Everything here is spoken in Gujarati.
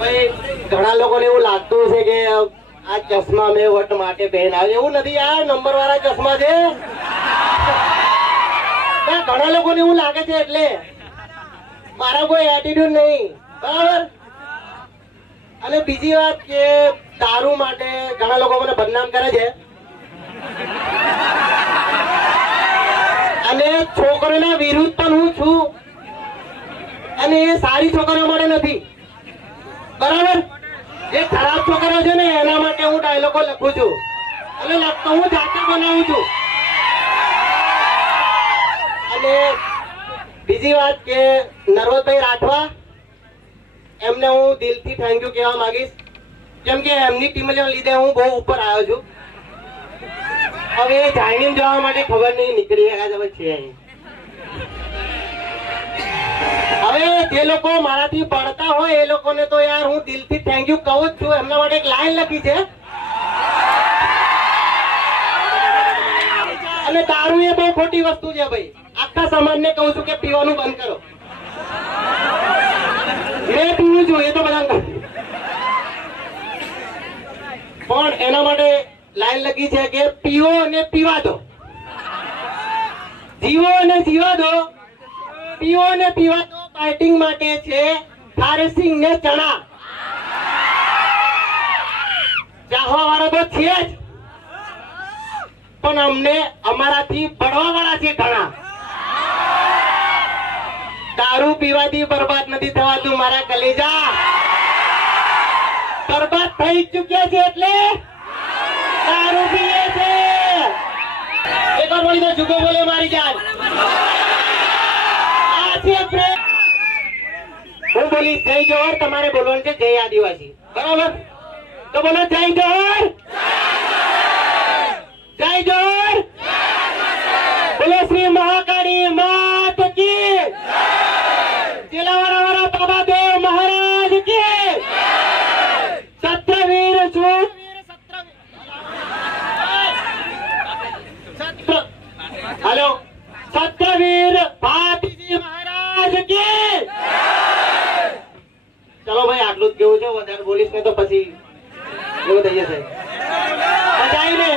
ભાઈ ઘણા લોકોને એવું લાગતું છે કે આ ચશ્મા મેં વટ માટે પહેરાવ્યા, એવું નથી યાર, નંબર વાળા ચશ્મા છે. ઘણા લોકોને એવું લાગે છે એટલે મારા કોઈ એટીટ્યુડ નહીં, બરાબર. અને બીજી વાત કે દારૂ માટે ઘણા લોકો મને બદનામ કરે છે અને છોકરીના વિરુદ્ધ પણ હું છું, અને એ સારી છોકરીઓ માટે નથી, બરાબર. એ ખરાબ છોકરીઓ છે ને એના માટે હું ડાયલોગો લખું છું અને લખતો હું જાતે બનાવું છું. અને બીજી વાત કે નર્વદભાઈ રાઠવા, એમને હું દિલથી થેન્ક યુ કહેવા માંગીશ, કેમ કે એમની ટીમને લીધે હું બહુ ઉપર આવ્યો છું. હવે જાણીને જવા માટે ખબર નહીં નીકળી ગયા છે. હવે જે લોકો મારાથી પડતા હોય એ લોકોને તો યાર હું દિલથી થેન્ક યુ કહું જ છું. એમના માટે એક લાઈન લખી છે, અને દારૂ એ બહુ ખોટી વસ્તુ છે ભાઈ. આખા સમાજને કહું છું કે પીવાનું બંધ કરો. મેં પીવું છું, એ તો બધા, પણ એના માટે લાઈન લખી છે કે પીવો અને પીવા દો, જીવો અને જીવા દો, પીવો અને પીવા દો. ફાઇટિંગ માટે છે થારેસિંગ ને ચણા, ચાહવા વાળા તો છે જ, પણ અમને અમારાથી બળવા વાળા છે ઘણા. દારૂ પીવાથી બરબાદ નથી થવાતું મારા કલેજા, બરબાદ થઈ ચૂક્યા છે એટલે દારૂ પીએ છે. એક વાર બોલી દો, જુગો બોલે મારી જાન. આ છે પ્રેમ. હું બોલીશ જય જોહર, તમારે બોલવાનું છે જય આદિવાસી, બરાબર? તો બોલો જય જોહર, જય જોહર, બોલો શ્રી મહાકાળી માત કી, જિલ્લાવાળા વાળા બાબા દેવ મહારાજ કી, સત્રવીર हेलो सत्यवीर भातीजी महाराज की. चलो भाई આટલું જ કેવું છે, વધારે બોલીશ ને તો પછી એવું થઈ જશે. બધાઈને